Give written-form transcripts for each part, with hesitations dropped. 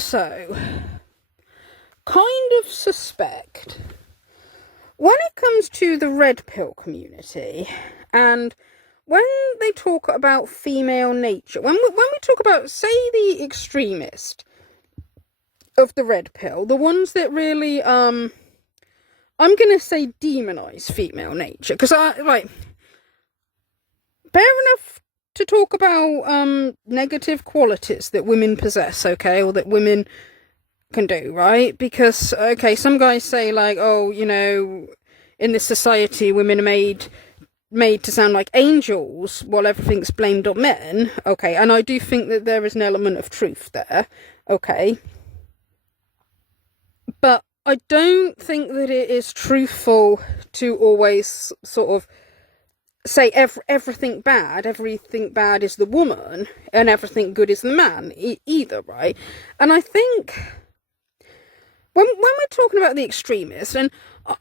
also kind of suspect when it comes to the red pill community, and when they talk about female nature, when we talk about, say, the extremist of the red pill, the ones that really, I'm gonna say demonize female nature, because fair enough to talk about negative qualities that women possess, okay, or that women can do, right? Because, okay, some guys say, like, oh, you know, in this society women are made to sound like angels while everything's blamed on men, okay, and I do think that there is an element of truth there, okay, but I don't think that it is truthful to always sort of say everything bad is the woman and everything good is the man either, right? And I think when we're talking about the extremists, and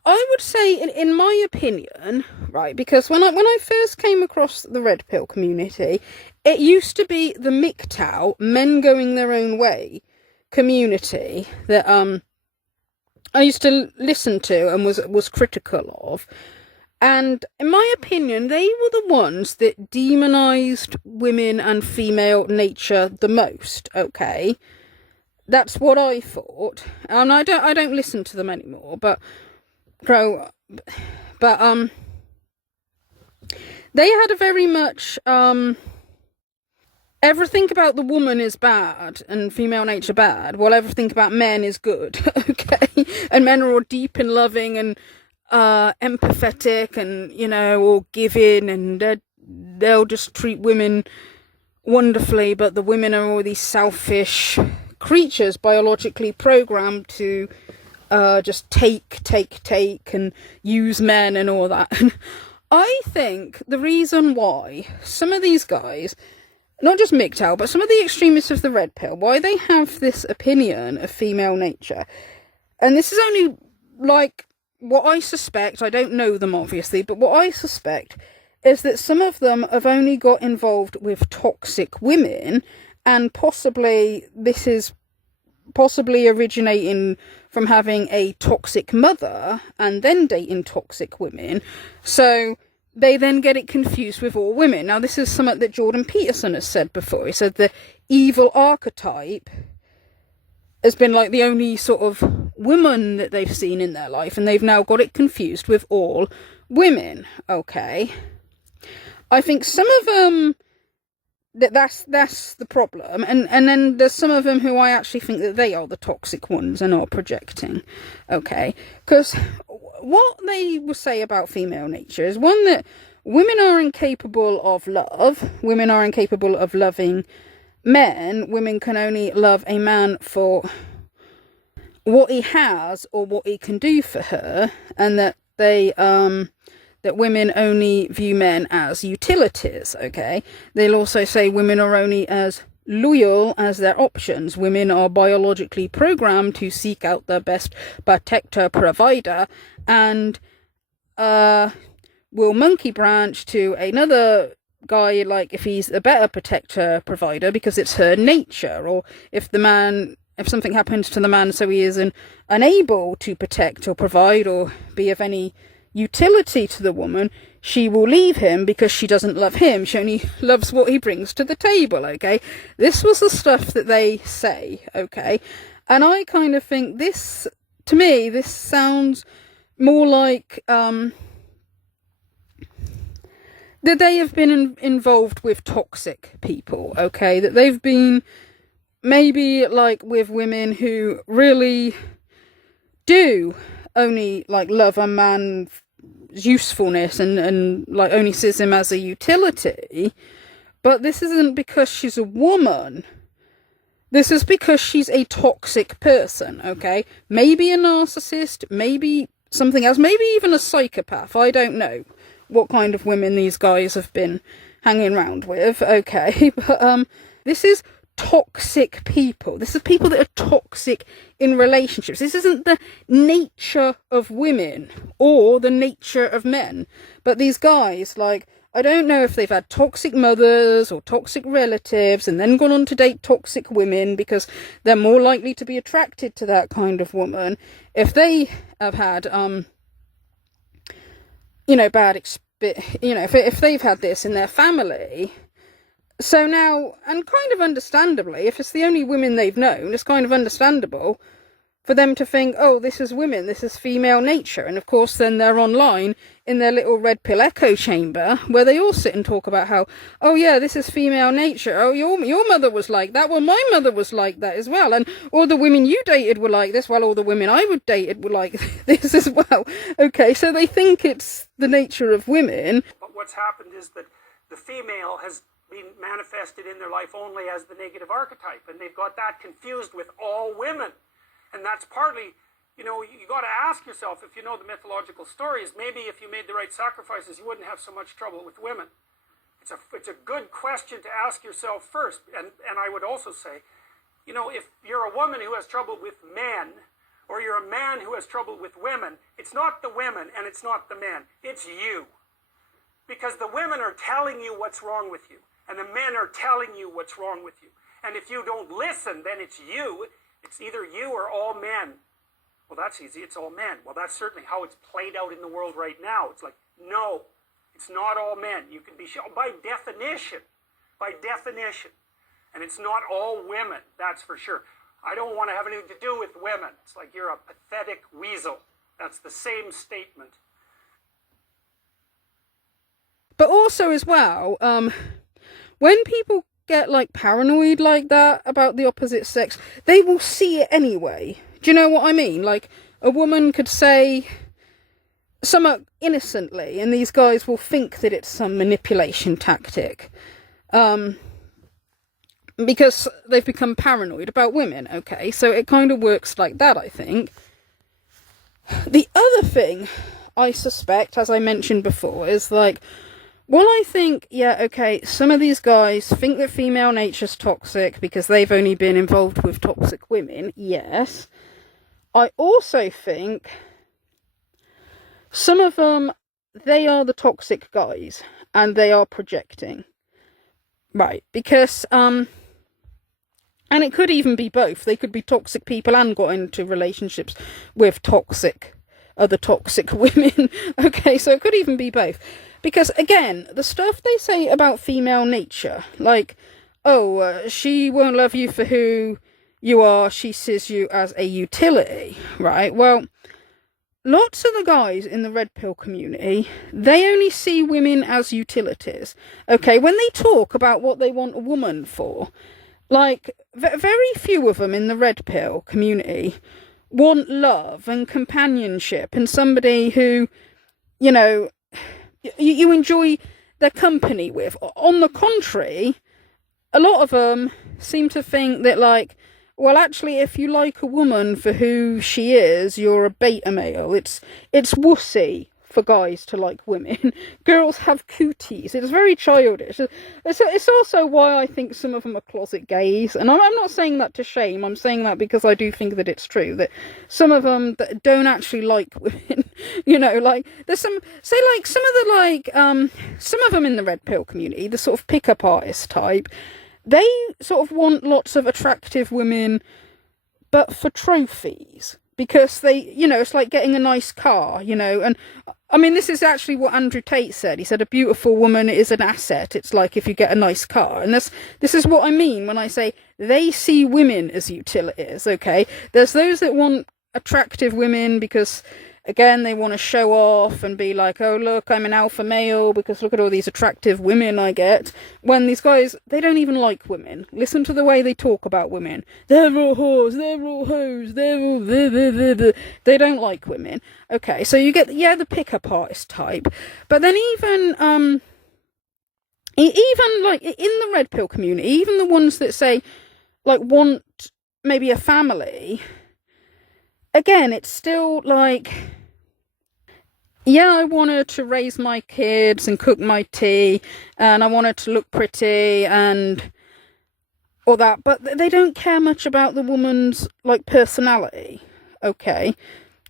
I would say, in my opinion, right, because when I first came across the red pill community, it used to be the MGTOW, men going their own way community, that I used to listen to and was critical of. And in my opinion, they were the ones that demonized women and female nature the most, okay? That's what I thought. And I don't listen to them anymore, but they had a very much everything about the woman is bad and female nature bad, while everything about men is good, okay? And men are all deep and loving and empathetic and, you know, all giving, and they'll just treat women wonderfully, but the women are all these selfish creatures biologically programmed to just take and use men and all that. And I think the reason why some of these guys, not just MGTOW, but some of the extremists of the red pill, why they have this opinion of female nature, and this is only like what I suspect, I don't know them obviously, but what I suspect is that some of them have only got involved with toxic women, and possibly this is originating from having a toxic mother and then dating toxic women, so they then get it confused with all women. Now, this is something that Jordan Peterson has said before. He said the evil archetype has been like the only sort of woman that they've seen in their life, and they've now got it confused with all women, okay? I think some of them, that's the problem, and then there's some of them who I actually think that they are the toxic ones and are projecting, okay? Because what they will say about female nature is, one, that women are incapable of love, women are incapable of loving men, women can only love a man for what he has or what he can do for her, and that they that women only view men as utilities, okay? They'll also say women are only as loyal as their options. Women are biologically programmed to seek out the best protector provider, and will monkey branch to another guy, like, if he's a better protector provider, because it's her nature, or if something happens to the man so he is unable to protect or provide or be of any utility to the woman, she will leave him because she doesn't love him. She only loves what he brings to the table, okay? This was the stuff that they say, okay? And I kind of think this, to me, this sounds more like that they have been involved with toxic people, okay? That they've been maybe like with women who really do only like love a man's usefulness and like only sees him as a utility, but this isn't because she's a woman. This is because she's a toxic person, okay? Maybe a narcissist, maybe something else, maybe even a psychopath. I don't know what kind of women these guys have been hanging around with, okay? But this is toxic people. This is people that are toxic in relationships. This isn't the nature of women or the nature of men. But these guys, like, I don't know if they've had toxic mothers or toxic relatives and then gone on to date toxic women because they're more likely to be attracted to that kind of woman. If they have had, if they've had this in their family. So now, and kind of understandably, if it's the only women they've known, it's kind of understandable for them to think, oh, this is women, this is female nature. And of course, then they're online in their little red pill echo chamber where they all sit and talk about how, oh yeah, this is female nature. Oh, your mother was like that. Well, my mother was like that as well. And all the women you dated were like this. Well, all the women I would date were like this as well. Okay, so they think it's the nature of women. But what's happened is that the female has been manifested in their life only as the negative archetype. And they've got that confused with all women. And that's partly, you got to ask yourself, if you know the mythological stories, maybe if you made the right sacrifices, you wouldn't have so much trouble with women. It's a good question to ask yourself first. And I would also say, if you're a woman who has trouble with men, or you're a man who has trouble with women, it's not the women and it's not the men, it's you. Because the women are telling you what's wrong with you, and the men are telling you what's wrong with you. And if you don't listen, then it's you. It's either you or all men. Well, that's easy. It's all men. Well, that's certainly how it's played out in the world right now. It's like, no, it's not all men. You can be shown by definition. And it's not all women, that's for sure. I don't want to have anything to do with women. It's like you're a pathetic weasel. That's the same statement. But also as well, when people get like paranoid like that about the opposite sex, they will see it anyway. Do you know what I mean? Like, a woman could say somewhat innocently and these guys will think that it's some manipulation tactic, because they've become paranoid about women. Okay, so it kind of works like that, I think. The other thing I suspect, as I mentioned before, is like, well, I think, yeah, okay, some of these guys think that female nature's toxic because they've only been involved with toxic women, yes. I also think some of them, they are the toxic guys, and they are projecting. Right, because, and it could even be both. They could be toxic people and got into relationships with other toxic women. Okay, so it could even be both. Because, again, the stuff they say about female nature, like, oh, she won't love you for who you are, she sees you as a utility, right? Well, lots of the guys in the red pill community, they only see women as utilities. Okay, when they talk about what they want a woman for, like, very few of them in the red pill community want love and companionship and somebody who, you enjoy their company with. On the contrary, a lot of them seem to think that, like, well, actually, if you like a woman for who she is, you're a beta male. It's wussy for guys to like women. Girls have cooties. It's very childish. It's also why I think some of them are closet gays. And I'm not saying that to shame. I'm saying that because I do think that it's true. That some of them that don't actually like women, like there's some of them in the red pill community, the sort of pickup artist type, they sort of want lots of attractive women, but for trophies. Because they, it's like getting a nice car, and I mean, this is actually what Andrew Tate said. He said a beautiful woman is an asset. It's like if you get a nice car. And this is what I mean when I say they see women as utilities, okay? There's those that want attractive women because, again, they want to show off and be like, oh, look, I'm an alpha male because look at all these attractive women I get. When these guys, they don't even like women. Listen to the way they talk about women. They're all whores, they're all hoes, they're all blah, blah, blah, blah. They don't like women. Okay, so you get, the pickup artist type. But then even like in the red pill community, even the ones that say, like, want maybe a family, again, it's still like, yeah, I want her to raise my kids and cook my tea, and I want her to look pretty and all that, but they don't care much about the woman's, like, personality, okay?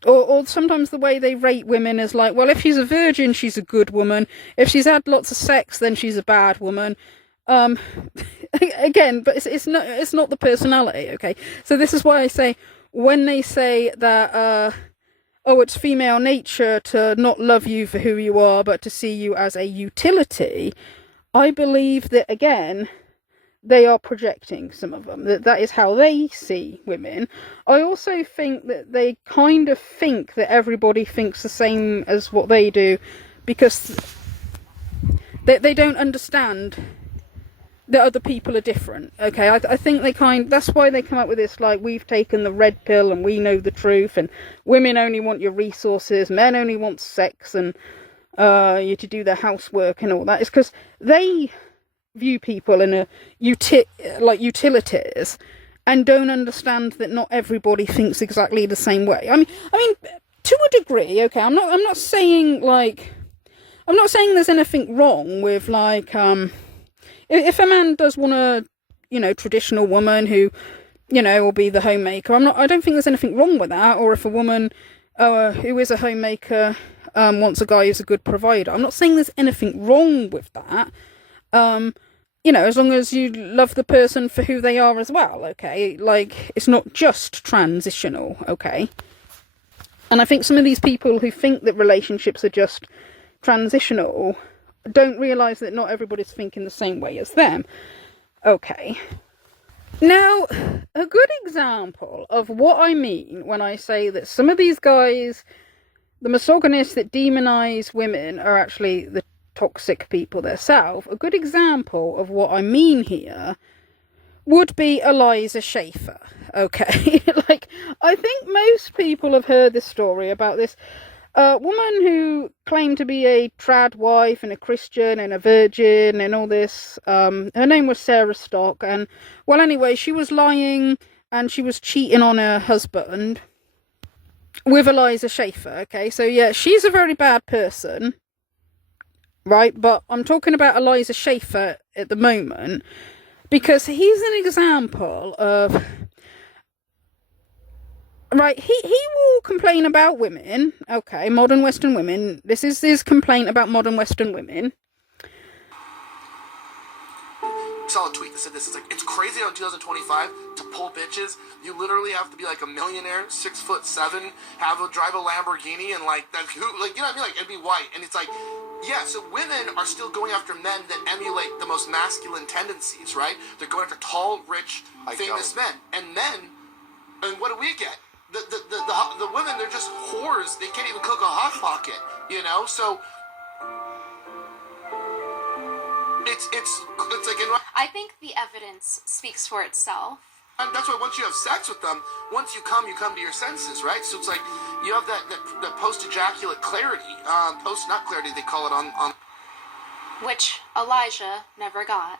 Or sometimes the way they rate women is like, well, if she's a virgin, she's a good woman. If she's had lots of sex, then she's a bad woman. Again, but it's not the personality, okay? So this is why I say, when they say that, oh, it's female nature to not love you for who you are, but to see you as a utility, I believe that, again, they are projecting, some of them, that is how they see women. I also think that they kind of think that everybody thinks the same as what they do, because they don't understand that other people are different. Okay, I think that's why they come up with this, like, we've taken the red pill and we know the truth, and women only want your resources, men only want sex and you to do their housework and all that. It's because they view people in a utilities, and don't understand that not everybody thinks exactly the same way. I mean, to a degree, okay. I'm not saying there's anything wrong with, like, if a man does want a, traditional woman who, will be the homemaker. I don't think there's anything wrong with that. Or if a woman who is a homemaker wants a guy who's a good provider. I'm not saying there's anything wrong with that. As long as you love the person for who they are as well, okay? Like, it's not just transitional, okay? And I think some of these people who think that relationships are just transitional don't realise that not everybody's thinking the same way as them. Okay. Now, a good example of what I mean when I say that some of these guys, the misogynists that demonise women, are actually the toxic people themselves. A good example of what I mean here would be Eliza Schaefer. Okay, like, I think most people have heard this story about this woman who claimed to be a trad wife and a Christian and a virgin and all this. Her name was Sarah Stock, and, well, anyway, she was lying and she was cheating on her husband with Eliza Schaefer. Okay, so yeah, she's a very bad person. Right, but I'm talking about Eliza Schaefer at the moment, because he's an example of, right, he will complain about women, okay, modern Western women. This is his complaint about modern Western women. I saw a tweet that said this. It's like, it's crazy how in 2025 to pull bitches, you literally have to be like a millionaire, 6'7", drive a Lamborghini, and like that. Who, like, you know what I mean? Like, and be white. And it's like, yeah. So women are still going after men that emulate the most masculine tendencies, right? They're going after tall, rich, famous men. And what do we get? The women, they're just whores. They can't even cook a hot pocket, So it's like, I think the evidence speaks for itself. And that's why once you have sex with them, once you come to your senses, right? So it's like you have that post-ejaculate clarity, not clarity, they call it on which Elijah never got.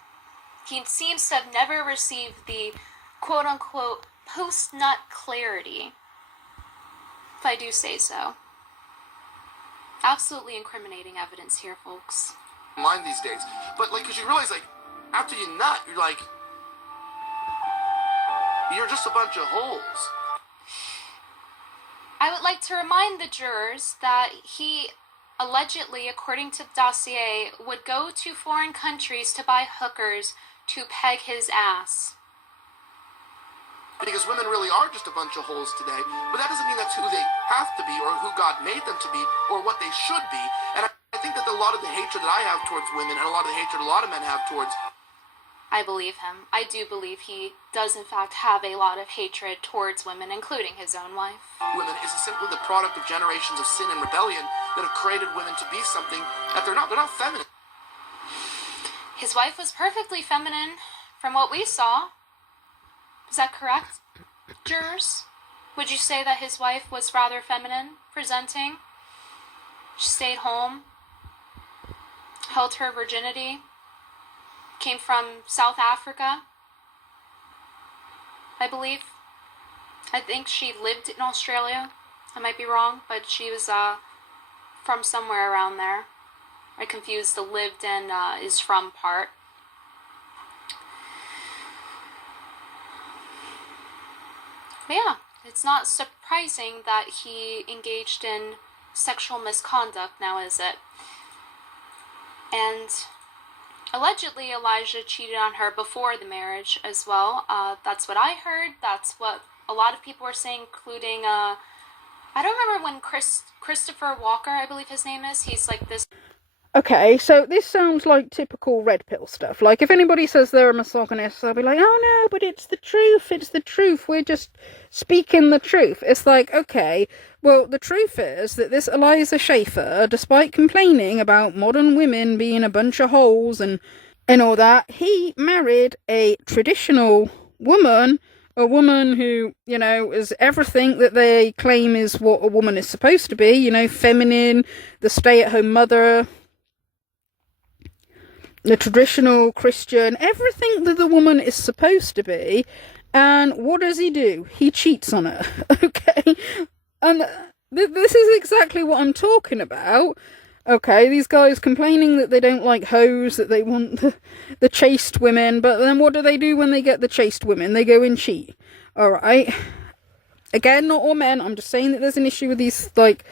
He seems to have never received the quote-unquote post-nut clarity, if I do say so. Absolutely incriminating evidence here, folks. Mind these days. But, like, because you realize, like, after you nut, you're like, you're just a bunch of holes. I would like to remind the jurors that he allegedly, according to the dossier, would go to foreign countries to buy hookers to peg his ass. Because women really are just a bunch of holes today, but that doesn't mean that's who they have to be, or who God made them to be, or what they should be. And I think that a lot of the hatred that I have towards women, and a lot of the hatred a lot of men have towards... I believe him. I do believe he does in fact have a lot of hatred towards women, including his own wife. Women is simply the product of generations of sin and rebellion that have created women to be something that they're not. They're not feminine. His wife was perfectly feminine, from what we saw. Is that correct, jurors? Would you say that his wife was rather feminine, presenting? She stayed home, held her virginity, came from South Africa, I believe. I think she lived in Australia. I might be wrong, but she was from somewhere around there. I confused the lived and is from part. But yeah, It's not surprising that he engaged in sexual misconduct now, is it? And allegedly Elijah cheated on her before the marriage as well. That's what I heard. That's what a lot of people were saying, including, I don't remember when Christopher Walker, I believe his name is, he's like this. Okay, so this sounds like typical red pill stuff. Like, if anybody says they're a misogynist, I'll be like, oh no, but it's the truth, we're just speaking the truth. It's like, okay, well, the truth is that this Eliza Schaefer, despite complaining about modern women being a bunch of holes and all that, he married a traditional woman, a woman who, you know, is everything that they claim is what a woman is supposed to be, you know, feminine, the stay-at-home mother, the traditional Christian, everything that the woman is supposed to be. And what does he do? He cheats on her. Okay? And this is exactly what I'm talking about. Okay, these guys complaining that they don't like hoes, that they want the chaste women, but then what do they do when they get the chaste women? They go and cheat. Alright? Again, not all men, I'm just saying that there's an issue with these, like,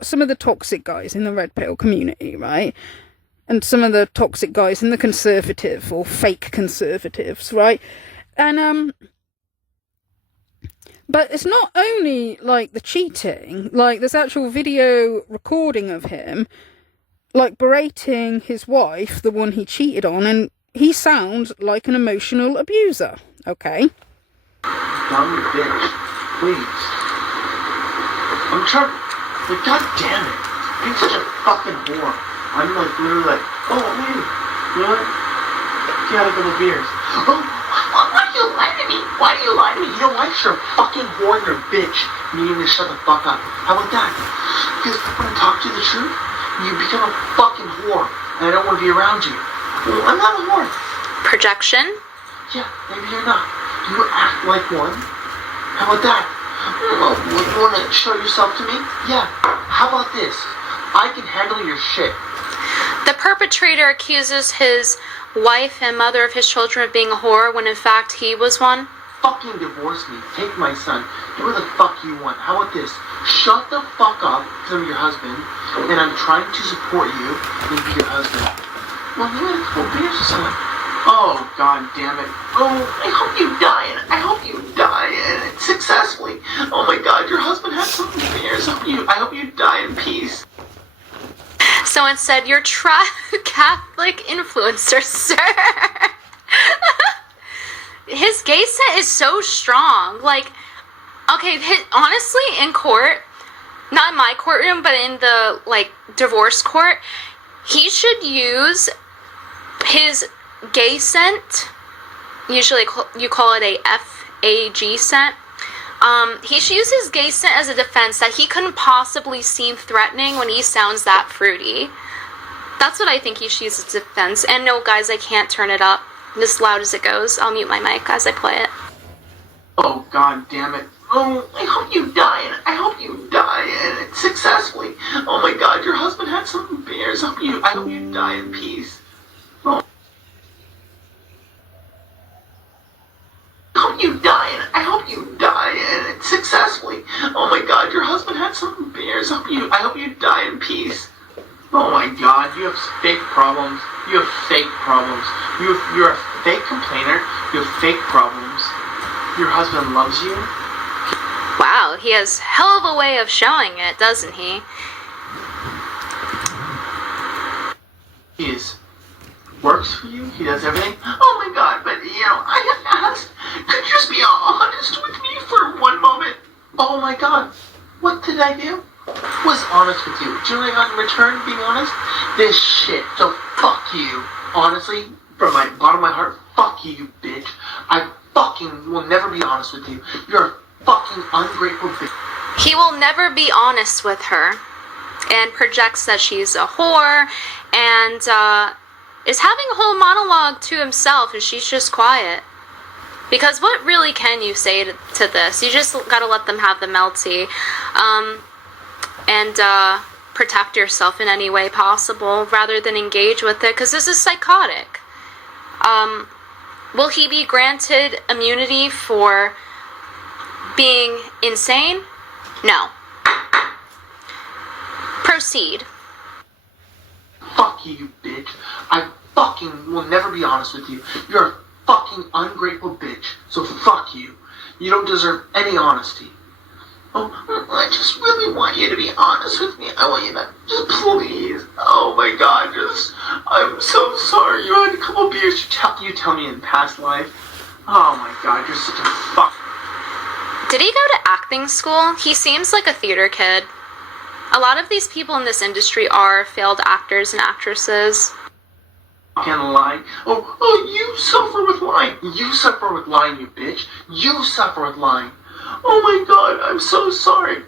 some of the toxic guys in the red pill community, right? And some of the toxic guys in the conservative or fake conservatives, right? And, but it's not only, like, the cheating. Like, there's actual video recording of him, like, berating his wife, the one he cheated on, and he sounds like an emotional abuser, okay? Dumb bitch, please. I'm trying, like, god damn it. Being such a fucking whore. I'm like, literally like, oh, hey, you know what? She had a couple beers. Oh, why do you lie to me? Why do you lie to me? You know why? You're a fucking whore and you're a bitch. You need to shut the fuck up. How about that? Because when I talk to you the truth, you become a fucking whore. And I don't want to be around you. Well, I'm not a whore. Projection? Yeah, maybe you're not. You act like one. How about that? Well, you want to show yourself to me? Yeah. How about this? I can handle your shit. The perpetrator accuses his wife and mother of his children of being a whore when in fact he was one. Fucking divorce me. Take my son. Do what the fuck you want. How about this? Shut the fuck up because I'm your husband and I'm trying to support you and be your husband. Well, you had a couple beers or something. Oh, god damn it. Oh, I hope you die. I hope you die successfully. Oh my god, your husband had some beers. I hope you die in peace. So instead, you're Catholic influencer, sir. His gay set is so strong. Like, okay, honestly, in court, not in my courtroom, but in the, like, divorce court, he should use his gay scent. Usually you call it a FAG scent. He should use his gay scent as a defense that he couldn't possibly seem threatening when he sounds that fruity. That's what I think he should use as a defense. And no, guys, I can't turn it up as loud as it goes. I'll mute my mic as I play it. Oh, god damn it. Oh, I hope you die. I hope you die successfully. Oh my god, your husband had some beers. I hope you die in peace. Oh. I hope you die. I hope you die successfully. Oh my god, your husband had some beers. I hope you die in peace. Oh my god, you have fake problems. You have fake problems. You're a fake complainer. You have fake problems. Your husband loves you. Wow, he has hell of a way of showing it, doesn't he? He works for you. He does everything. Oh my god, but you know, I have asked. Could you just be honest with me for one moment? Oh my god, what did I do? Was honest with you. Do you know what I got in return, being honest? This shit. So fuck you. Honestly, from my bottom of my heart, fuck you, you bitch. I fucking will never be honest with you. You're a fucking ungrateful bitch. He will never be honest with her and projects that she's a whore and is having a whole monologue to himself and she's just quiet. Because what really can you say to this? You just gotta let them have the melty. And protect yourself in any way possible rather than engage with it, because this is psychotic. Will he be granted immunity for Being insane? No. Proceed. Fuck you, you bitch. I fucking will never be honest with you. You're a fucking ungrateful bitch. So fuck you. You don't deserve any honesty. Oh, I just really want you to be honest with me. I want you to just please. Oh my god, I'm so sorry. You had a couple beers. You tell me in past life. Oh my god, you're such a fuck. Did he go to acting school? He seems like a theater kid. A lot of these people in this industry are failed actors and actresses. Fucking lying. Oh, you suffer with lying. You suffer with lying, you bitch. You suffer with lying. Oh my god, I'm so sorry.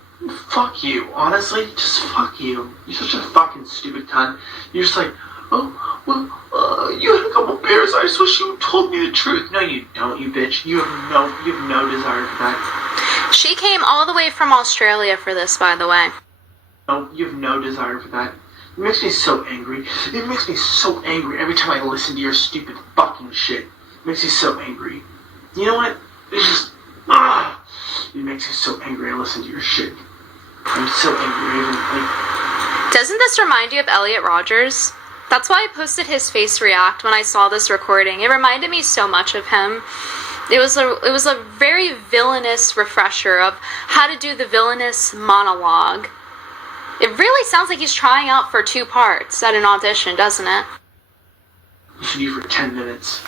Fuck you. Honestly, just fuck you. You're such a fucking stupid cunt. You're just like, you had a couple beers. I just wish you told me the truth. No, you don't, you bitch. You have no desire for that. She came all the way from Australia for this, by the way. No, you have no desire for that. It makes me so angry. It makes me so angry every time I listen to your stupid fucking shit. It makes me so angry. You know what? It's just, it makes me so angry I listen to your shit. I'm so angry. Doesn't this remind you of Elliot Rogers? That's why I posted his face react when I saw this recording. It reminded me so much of him. It was a very villainous refresher of how to do the villainous monologue. It really sounds like he's trying out for 2 parts at an audition, doesn't it? Listen to you for 10 minutes.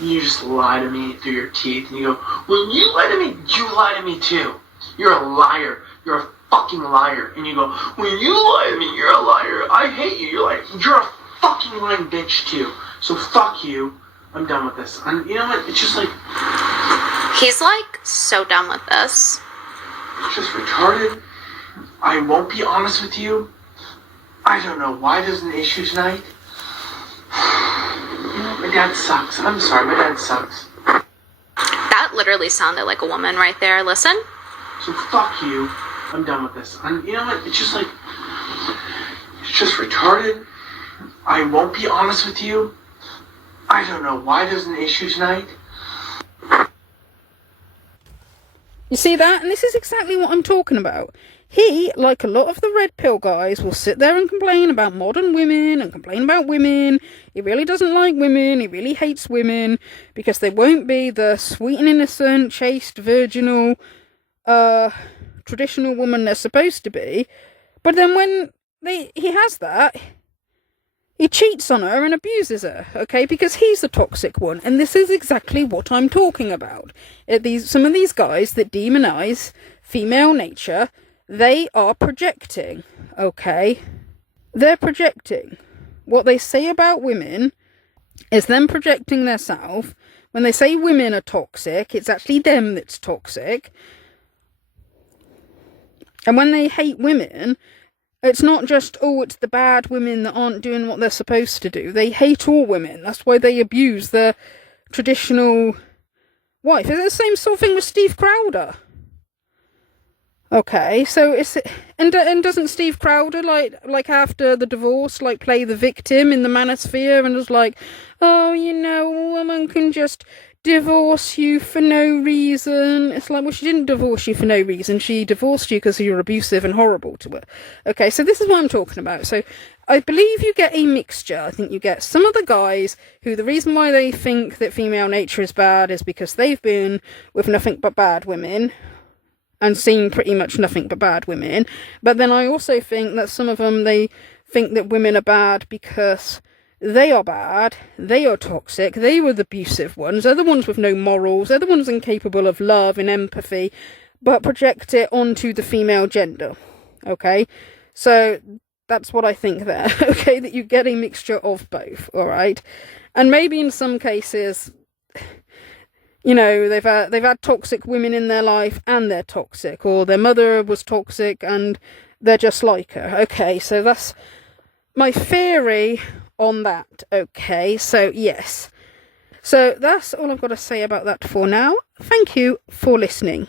You just lie to me through your teeth, and you go, when you lie to me, you lie to me too. You're a liar. You're a fucking liar. And you go, when you lie to me, you're a liar. I hate you. You're a fucking lying bitch too. So fuck you. I'm done with this. And you know what? It's just like... He's like so done with this. It's just retarded. I won't be honest with you. I don't know why there's an issue tonight. You know, my dad sucks. I'm sorry, my dad sucks. That literally sounded like a woman right there. Listen. So fuck you. I'm done with this. And you know what? It's just like... It's just retarded. I won't be honest with you. I don't know why there's an issue tonight. You see that? And this is exactly what I'm talking about. He, like a lot of the red pill guys, will sit there and complain about modern women and complain about women. He really doesn't like women. He really hates women because they won't be the sweet and innocent, chaste, virginal, traditional woman they're supposed to be. But then when he has that, he cheats on her and abuses her, okay? Because he's the toxic one. And this is exactly what I'm talking about. Some of these guys that demonize female nature, they are projecting, okay? They're projecting. What they say about women is them projecting themselves. When they say women are toxic, it's actually them that's toxic. And when they hate women, it's not just, it's the bad women that aren't doing what they're supposed to do. They hate all women. That's why they abuse their traditional wife. It's the same sort of thing with Steve Crowder. Okay, so and doesn't Steve Crowder like after the divorce play the victim in the manosphere and was like, oh, you know, a woman can just divorce you for no reason. It's like, well, she didn't divorce you for no reason. She divorced you because you're abusive and horrible to her. Okay, so this is what I'm talking about. So I believe you get a mixture. I think you get some of the guys who the reason why they think that female nature is bad is because they've been with nothing but bad women and seen pretty much nothing but bad women. But then I also think that some of them, they think that women are bad because they are bad, they are toxic, they were the abusive ones, they're the ones with no morals, they're the ones incapable of love and empathy, but project it onto the female gender. Okay? So that's what I think there. Okay? That you get a mixture of both. Alright? And maybe in some cases, you know, they've had toxic women in their life and they're toxic, or their mother was toxic and they're just like her. Okay, so that's my theory on that. Okay, so yes. So that's all I've got to say about that for now. Thank you for listening.